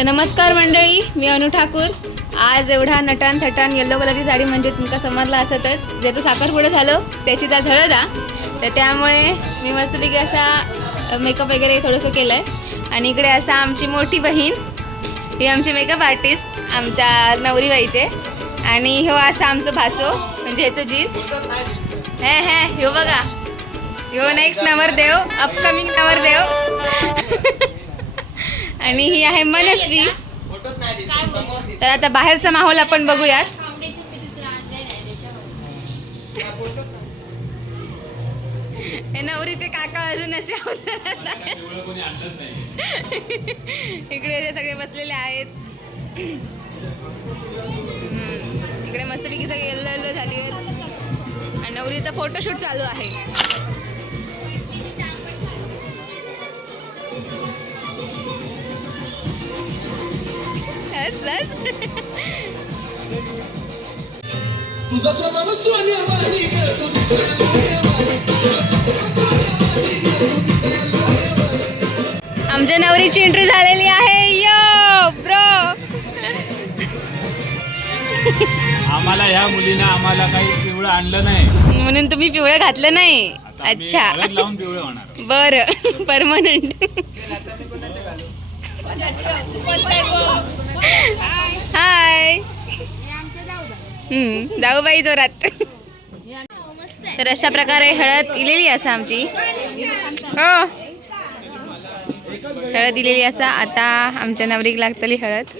तर नमस्कार मंडळी, मी अनु ठाकूर। आज एवढा नटान थटान येल्लो कलरची साडी म्हणजे तुमका समजला असतच, ज्याचं साखरपुडा झालं त्याची त्या झळद आ। तर त्यामुळे मी मस्तपैकी असा मेकअप वगैरे थोडंसं केलं आहे। आणि इकडे असा आमची मोठी बहीण, ही आमची मेकअप आर्टिस्ट आमच्या नवरीबाईचे। आणि ह्यो असा आमचं भाचो म्हणजे ह्याचं जीत हे ह्यो बघा, ह्यो नेक्स्ट नवरदेव, अपकमिंग नवरदेव। आणि ही आहे मनस्वी। तर आता बाहेरचा माहोल आपण बघूयात। हे नवरीचे काका अजून असे इकडे सगळे बसलेले आहेत। इकडे मस्तपैकी सगळे येल्लो येल्लो झाली आहेत आणि नवरीचा फोटोशूट चालू आहे। आमच्या नवरीची एंट्री झालेली आहे। यो ब्रो, आम्हाला ह्या मुलीनं आम्हाला काही पिवळं आणलं नाही म्हणून तुम्ही पिवळं घातलं नाही। अच्छा, लावून पिवळं होणार। बरं, परमनंट। हाय, जाऊबाई जोरात। तर अशा प्रकारे हळद इलेली असा आमची, हो हळद दिलेली असा। आता आमच्या नवरीक लागतली हळद।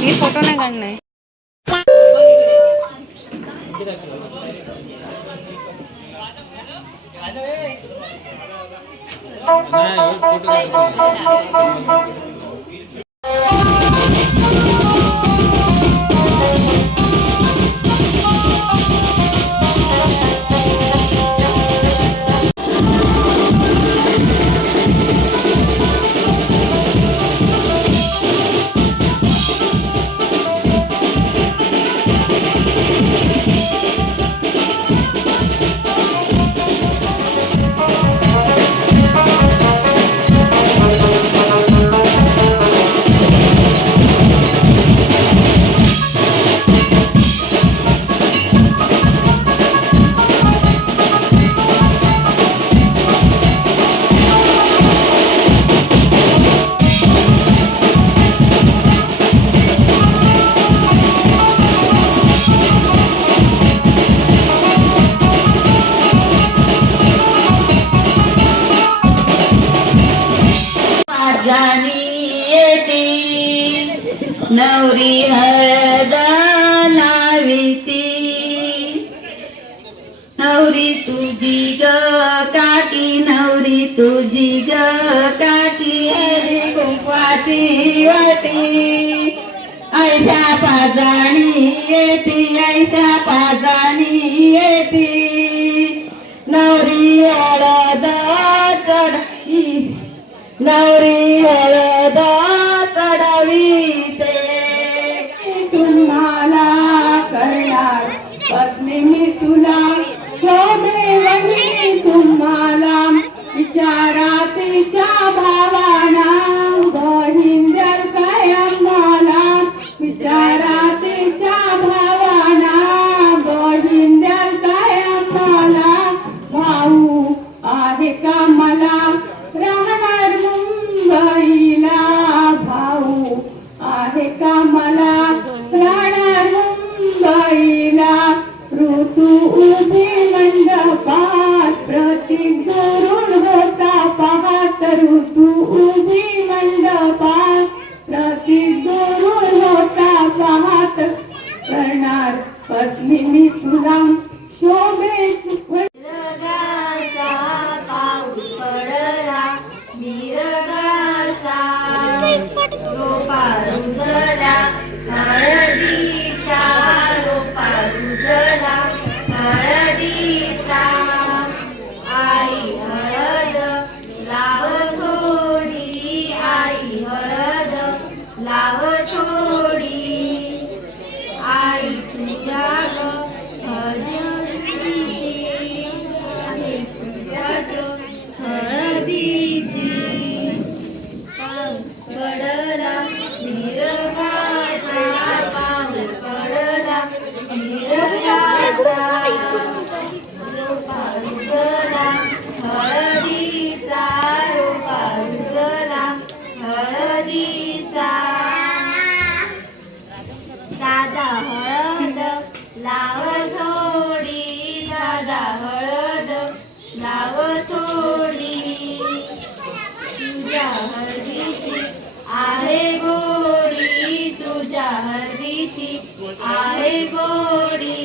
मी फोटो नाही काढणार। नवरी हळद लाविती, नवरी तुझी ग काकी, नवरी तुझी ग काकी, हरी कुंकवाची वाटी, ऐशा पाजाणी येती, ऐशा पाजाणी येती, नवरी हळद चढी, नवरी हळद चढविते, तुम्हाला करणार पत्नी मी तुला, देवनी तुम्हाला विचारा तिच्या भावाना, बहीण जर काय मला विचारा तिच्या भावाना, बहीण जर काय मला, भाऊ आहे का मला राहणार मुंबईला, हळदीचा दादा हळद लाव थोडी दादा हळद लाव थोडी तुझ्या हळदीची आहे गोडी तुझ्या हळदीची आहे गोडी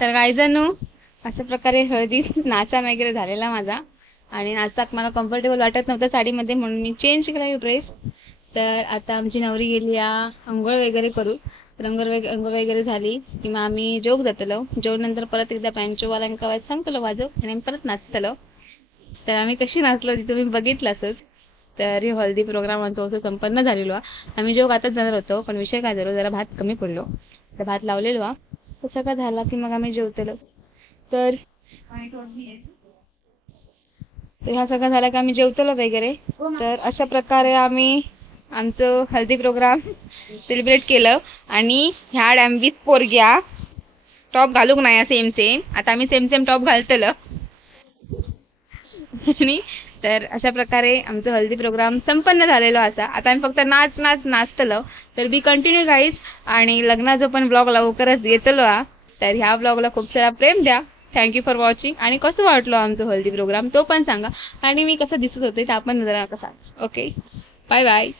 तर गायजनू अशा प्रकारे हळदी नाचा वगैरे झालेला माझा आणि नाचता मला कम्फर्टेबल वाटत नव्हतं साडीमध्ये म्हणून मी चेंज केला ड्रेस. तर आता आमची नवरी गेली या अंघोळ वगैरे करू. अंघोळ वगैरे झाली की मग आम्ही जोग जातलो. जोग नंतर परत एकदा पॅन्चोवाल्यांका वाज सांगतलो वाजव आणि आम्ही परत नाचतलो. तर आम्ही कशी नाचलो ती तुम्ही बघितलं असंच. तर हे हळदी प्रोग्राम आमचा होतो संपन्न झालेलो. आम्ही जोग आताच जाणार होतो पण विषय काय झालो जरा भात कमी पडलो. तर भात लावलेलो तसं का झाला की मग आम्ही जेवतलो. तर ह्या सगळं झाला की आम्ही जेवतलो वगैरे. तर अशा प्रकारे आम्ही आमचं हल्दी प्रोग्राम सेलिब्रेट केलं. आणि ह्या डॅम्बीस पोरग्या टॉप घालूक नाही सेम आता आम्ही सेम टॉप घालतलं. आणि तर अशा प्रकारे आमचं हल्दी प्रोग्राम संपन्न झालेलो असा. आता आम्ही फक्त नाचतलो. तर बी कंटिन्यू गाईज. आणि लग्नाचा पण ब्लॉग लवकरच येतलो हा. तर ह्या ब्लॉगला खूप सारा प्रेम द्या. Thank you for watching. आणि कसं वाटलो आमचं हल्दी प्रोग्राम तो पण सांगा. आणि मी कसं दिसत होते ते आपण जरा सांगा. Okay bye bye.